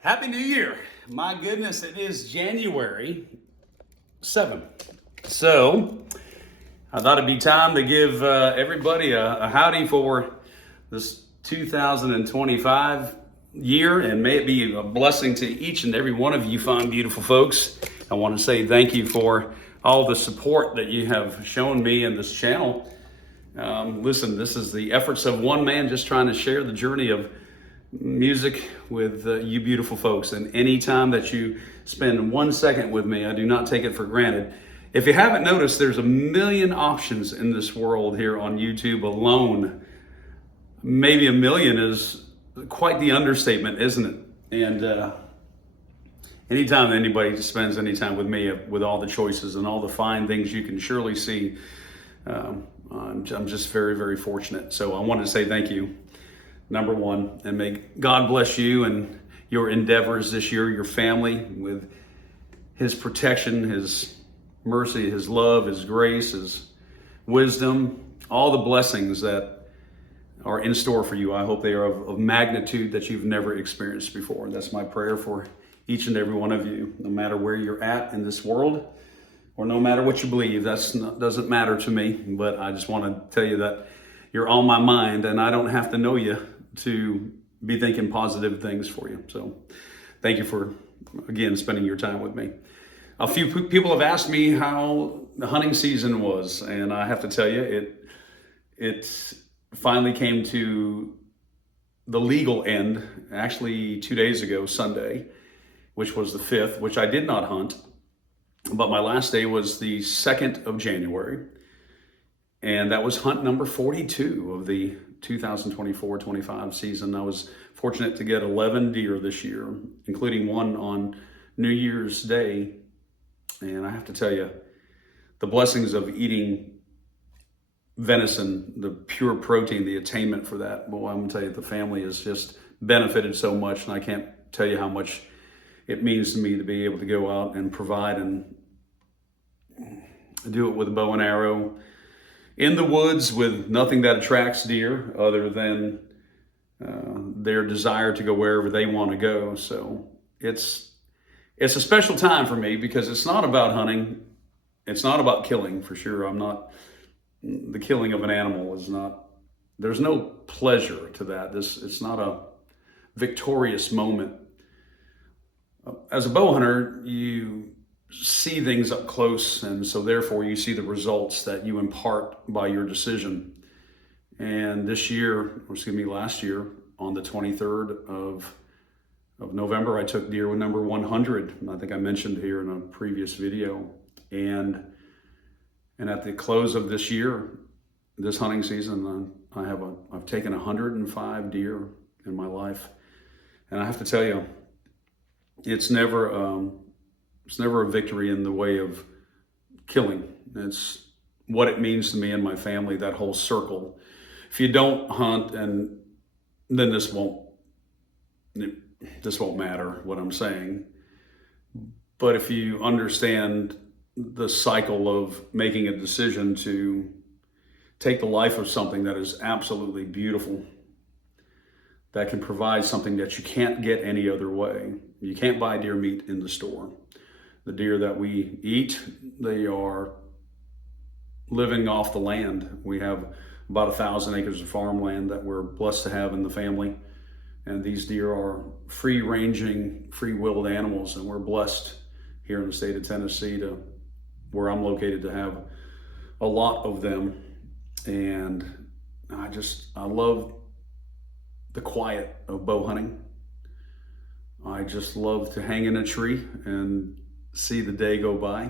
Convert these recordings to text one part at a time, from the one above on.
Happy New Year. My goodness, it is January 7th. So I thought it'd be time to give everybody a howdy for this 2025 year, and may it be a blessing to each and every one of you fine, beautiful folks. I want to say thank you for all the support that you have shown me in this channel. Listen, this is the efforts of one man just trying to share the journey of music with you beautiful folks. And anytime that you spend 1 second with me, I do not take it for granted. If you haven't noticed, there's a million options in this world here on YouTube alone. Maybe a million is quite the understatement, isn't it? And anytime anybody spends any time with me, with all the choices and all the fine things you can surely see, I'm just very, very fortunate. So I wanted to say thank you, number one, and may God bless you and your endeavors this year, your family, with His protection, His mercy, His love, His grace, His wisdom, all the blessings that are in store for you. I hope they are of magnitude that you've never experienced before. That's my prayer for each and every one of you, no matter where you're at in this world, or no matter what you believe. Doesn't matter to me, but I just want to tell you that you're on my mind, and I don't have to know you to be thinking positive things for you. So thank you for, again, spending your time with me. A few people have asked me how the hunting season was, and I have to tell you, it finally came to the legal end, actually 2 days ago, Sunday, which was the 5th, which I did not hunt. But my last day was the 2nd of January, and that was hunt number 42 of the 2024-25 season. I was fortunate to get 11 deer this year, including one on New Year's Day. And I have to tell you, the blessings of eating venison, the pure protein, the attainment for that, boy, I'm gonna tell you, the family has just benefited so much, and I can't tell you how much it means to me to be able to go out and provide and do it with a bow and arrow in the woods with nothing that attracts deer other than their desire to go wherever they want to go. So it's a special time for me because it's not about hunting. It's not about killing, for sure. The killing of an animal is not, there's no pleasure to that. It's not a victorious moment. As a bow hunter, you see things up close, and so therefore you see the results that you impart by your decision. And last year, on the 23rd of November, I took deer with number 100. I think I mentioned here in a previous video. And at the close of this year, this hunting season, I've taken 105 deer in my life. And I have to tell you, it's never a victory in the way of killing. It's what it means to me and my family, that whole circle. If you don't hunt, and then this won't matter what I'm saying. But if you understand the cycle of making a decision to take the life of something that is absolutely beautiful, that can provide something that you can't get any other way. You can't buy deer meat in the store. The deer that we eat, they are living off the land. We have about 1,000 acres of farmland that we're blessed to have in the family. And these deer are free-ranging, free-willed animals, and we're blessed here in the state of Tennessee, where I'm located, to have a lot of them. And I love the quiet of bow hunting. I just love to hang in a tree and see the day go by.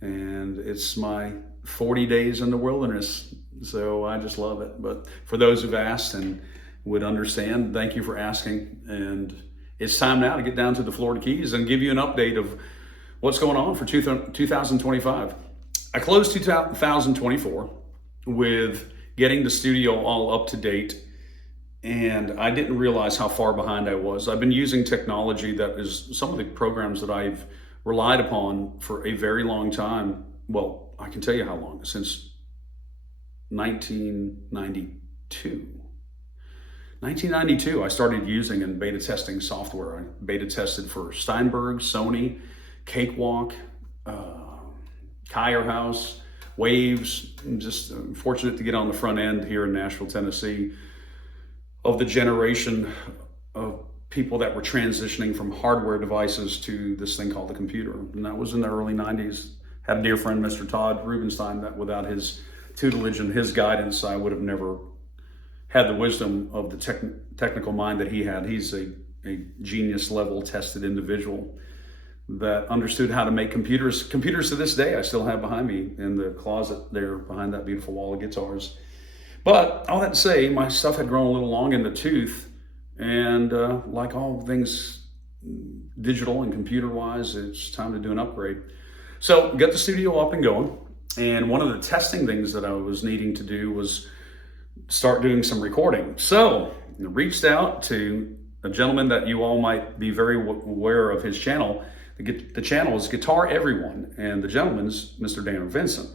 And it's my 40 days in the wilderness, so I just love it. But for those who've asked and would understand, thank you for asking. And it's time now to get down to the Florida Keys and give you an update of what's going on for 2025. I closed 2024 with getting the studio all up to date, and I didn't realize how far behind I was. I've been using technology that is some of the programs that I've relied upon for a very long time. Well, I can tell you how long, since 1992. 1992, I started using and beta testing software. I beta tested for Steinberg, Sony, Cakewalk, Kyer House, Waves. I'm just fortunate to get on the front end here in Nashville, Tennessee, of the generation of people that were transitioning from hardware devices to this thing called the computer. And that was in the early 90s. Had a dear friend, Mr. Todd Rubenstein, that without his tutelage and his guidance, I would have never had the wisdom of the technical mind that he had. He's a genius level tested individual that understood how to make computers. Computers to this day I still have behind me in the closet there behind that beautiful wall of guitars. But all that to say, my stuff had grown a little long in the tooth, and like all things digital and computer wise, it's time to do an upgrade. So got the studio up and going, and one of the testing things that I was needing to do was start doing some recording. So I reached out to a gentleman that you all might be very aware of his channel. The channel is Guitar Everyone, and the gentleman's Mr. Daniel Vincent.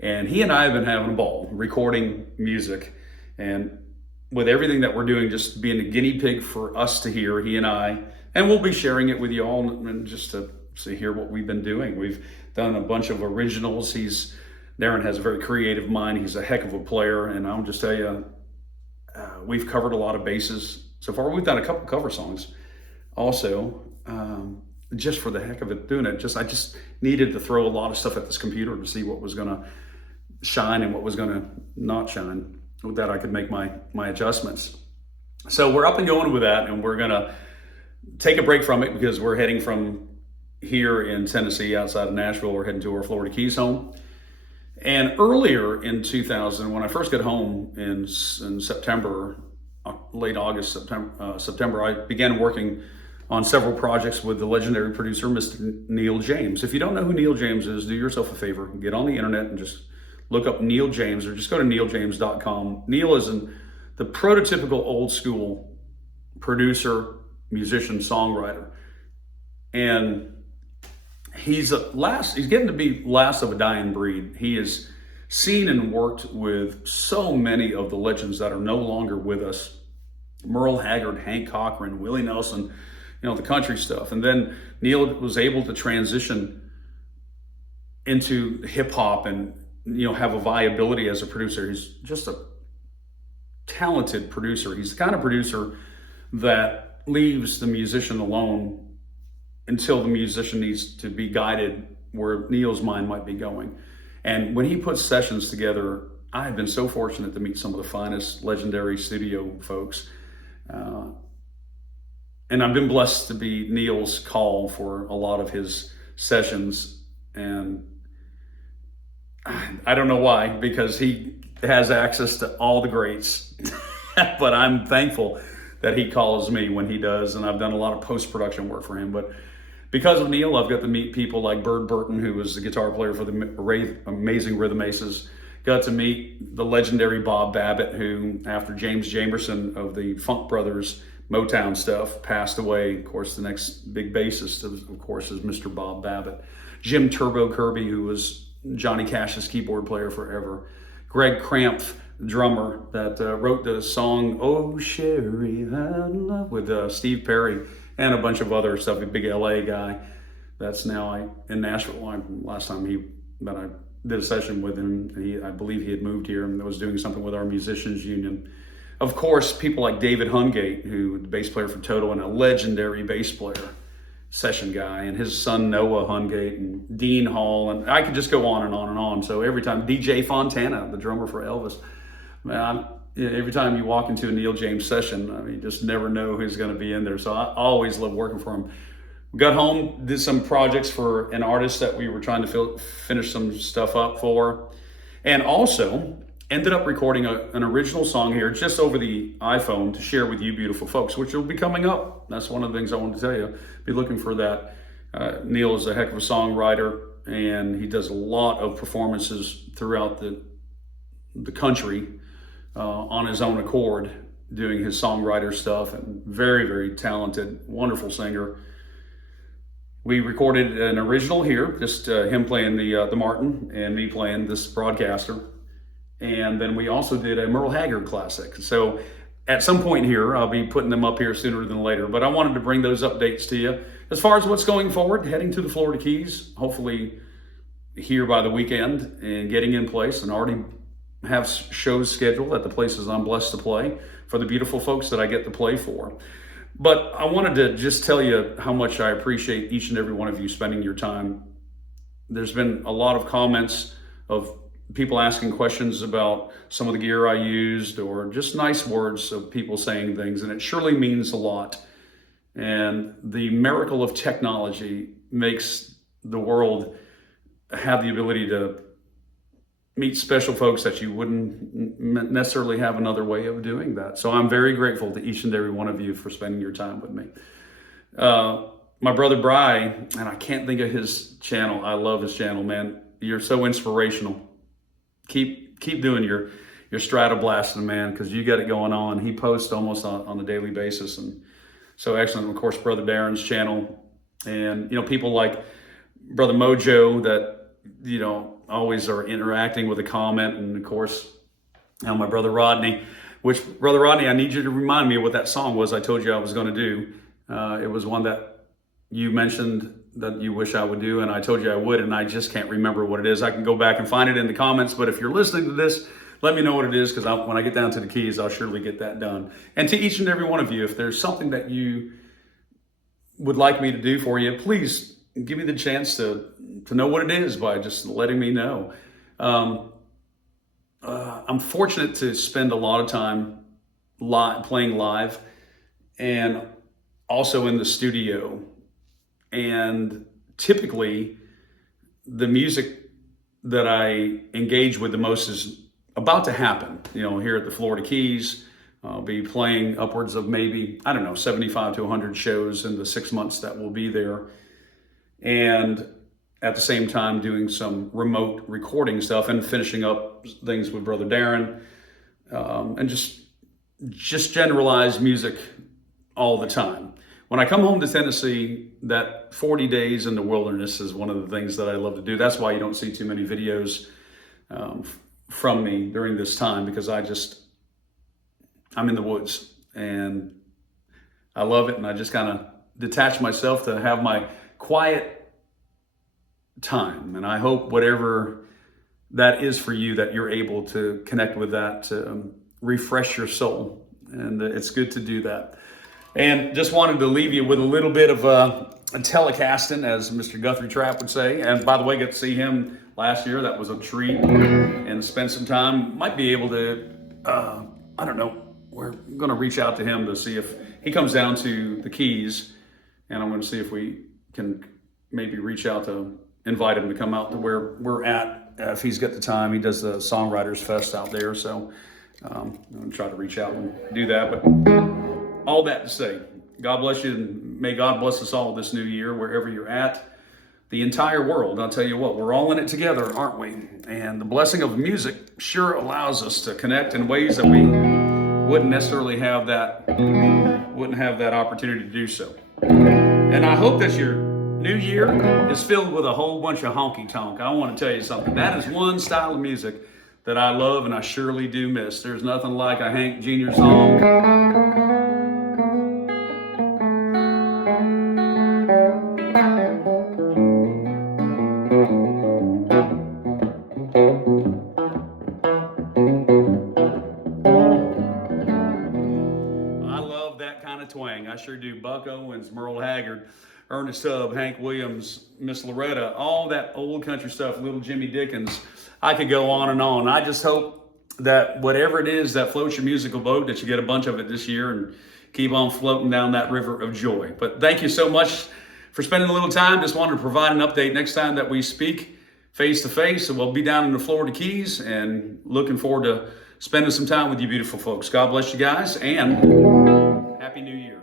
And he and I have been having a ball recording music, and with everything that we're doing, just being a guinea pig for us to hear, he and I, And we'll be sharing it with you all and just to hear what we've been doing. We've done a bunch of originals. Darren has a very creative mind. He's a heck of a player. And I'll just tell you, we've covered a lot of bases so far. We've done a couple cover songs also, just for the heck of it doing it. I just needed to throw a lot of stuff at this computer to see what was going to shine and what was going to not shine, that I could make my adjustments. So we're up and going with that, and we're going to take a break from it because we're heading from here in Tennessee outside of Nashville. We're heading to our Florida Keys home. And earlier in 2000, when I first got home in September, late August, September, I began working on several projects with the legendary producer, Mr. Neil James. If you don't know who Neil James is, do yourself a favor, get on the internet and just look up Neil James, or just go to neiljames.com. Neil is the prototypical old school producer, musician, songwriter. And he's getting to be last of a dying breed. He has seen and worked with so many of the legends that are no longer with us. Merle Haggard, Hank Cochran, Willie Nelson, the country stuff. And then Neil was able to transition into hip hop and, have a viability as a producer. He's just a talented producer. He's the kind of producer that leaves the musician alone until the musician needs to be guided where Neil's mind might be going. And when he puts sessions together, I have been so fortunate to meet some of the finest legendary studio folks. And I've been blessed to be Neil's call for a lot of his sessions. And I don't know why, because he has access to all the greats. But I'm thankful that he calls me when he does. And I've done a lot of post-production work for him. But because of Neil, I've got to meet people like Bird Burton, who was the guitar player for the amazing Rhythm Aces. Got to meet the legendary Bob Babbitt, who, after James Jamerson of the Funk Brothers Motown stuff passed away, of course, the next big bassist, of course, is Mr. Bob Babbitt. Jim Turbo Kirby, who was Johnny Cash's keyboard player forever. Greg Krampf, drummer, that wrote the song "Oh Sherry, How to Love" with Steve Perry and a bunch of other stuff. A big LA guy that's now in Nashville. Last time I did a session with him, I believe he had moved here and was doing something with our musicians union. Of course, people like David Hungate, who the bass player for Toto and a legendary bass player, session guy, and his son Noah Hungate and Dean Hall, and I could just go on and on and on. So every time, DJ Fontana, the drummer for Elvis, man, every time you walk into a Neil James session, you just never know who's going to be in there. So I always love working for him. We got home, did some projects for an artist that we were trying to finish some stuff up for, and also ended up recording an original song here just over the iPhone to share with you beautiful folks, which will be coming up. That's one of the things I wanted to tell you. Be looking for that. Neil is a heck of a songwriter, and he does a lot of performances throughout the country on his own accord, doing his songwriter stuff, and very, very talented, wonderful singer. We recorded an original here, just him playing the Martin and me playing this broadcaster. And then we also did a Merle Haggard classic. So at some point here, I'll be putting them up here sooner than later, but I wanted to bring those updates to you. As far as what's going forward, heading to the Florida Keys, hopefully here by the weekend, and getting in place, and already have shows scheduled at the places I'm blessed to play for the beautiful folks that I get to play for. But I wanted to just tell you how much I appreciate each and every one of you spending your time. There's been a lot of comments of people asking questions about some of the gear I used, or just nice words of people saying things, and it surely means a lot. And the miracle of technology makes the world have the ability to meet special folks that you wouldn't necessarily have another way of doing that. So I'm very grateful to each and every one of you for spending your time with me. My brother Bry, and I can't think of his channel. I love his channel, man. You're so inspirational. Keep doing your Stratoblasting, man, because you got it going on. He posts almost on a daily basis, and so excellent. Of course, Brother Darren's channel, and people like Brother Mojo that always are interacting with a comment, and of course, my brother Rodney. Which, Brother Rodney, I need you to remind me of what that song was I told you I was going to do. It was one that you mentioned that you wish I would do, and I told you I would, and I just can't remember what it is. I can go back and find it in the comments, but if you're listening to this, let me know what it is, because when I get down to the keys, I'll surely get that done. And to each and every one of you, if there's something that you would like me to do for you, please give me the chance to know what it is by just letting me know. I'm fortunate to spend a lot of time playing live and also in the studio. And typically, the music that I engage with the most is about to happen. Here at the Florida Keys, I'll be playing upwards of maybe, 75 to 100 shows in the 6 months that we'll be there. And at the same time, doing some remote recording stuff and finishing up things with Brother Darren, and just generalized music all the time. When I come home to Tennessee, that 40 days in the wilderness is one of the things that I love to do. That's why you don't see too many videos from me during this time, because I'm in the woods and I love it, and I just kind of detach myself to have my quiet time. And I hope whatever that is for you, that you're able to connect with that, to refresh your soul. And it's good to do that. And just wanted to leave you with a little bit of a telecasting, as Mr. Guthrie Trapp would say. And by the way, got to see him last year. That was a treat. And spend some time. Might be able to, I don't know. We're going to reach out to him to see if he comes down to the Keys. And I'm going to see if we can maybe reach out to invite him to come out to where we're at. If he's got the time. He does the Songwriters Fest out there. So I'm going to try to reach out and do that. But all that to say, God bless you, and may God bless us all this new year, wherever you're at, the entire world. I'll tell you what, we're all in it together, aren't we? And the blessing of music sure allows us to connect in ways that we wouldn't necessarily have that opportunity to do so. And I hope that your new year is filled with a whole bunch of honky tonk. I want to tell you something. That is one style of music that I love and I surely do miss. There's nothing like a Hank Jr. song. Twang. I sure do. Buck Owens, Merle Haggard, Ernest Tubb, Hank Williams, Miss Loretta, all that old country stuff, little Jimmy Dickens. I could go on and on. I just hope that whatever it is that floats your musical boat, that you get a bunch of it this year and keep on floating down that river of joy. But thank you so much for spending a little time. Just wanted to provide an update next time that we speak face to face. So we'll be down in the Florida Keys, and looking forward to spending some time with you beautiful folks. God bless you guys, and Happy New Year.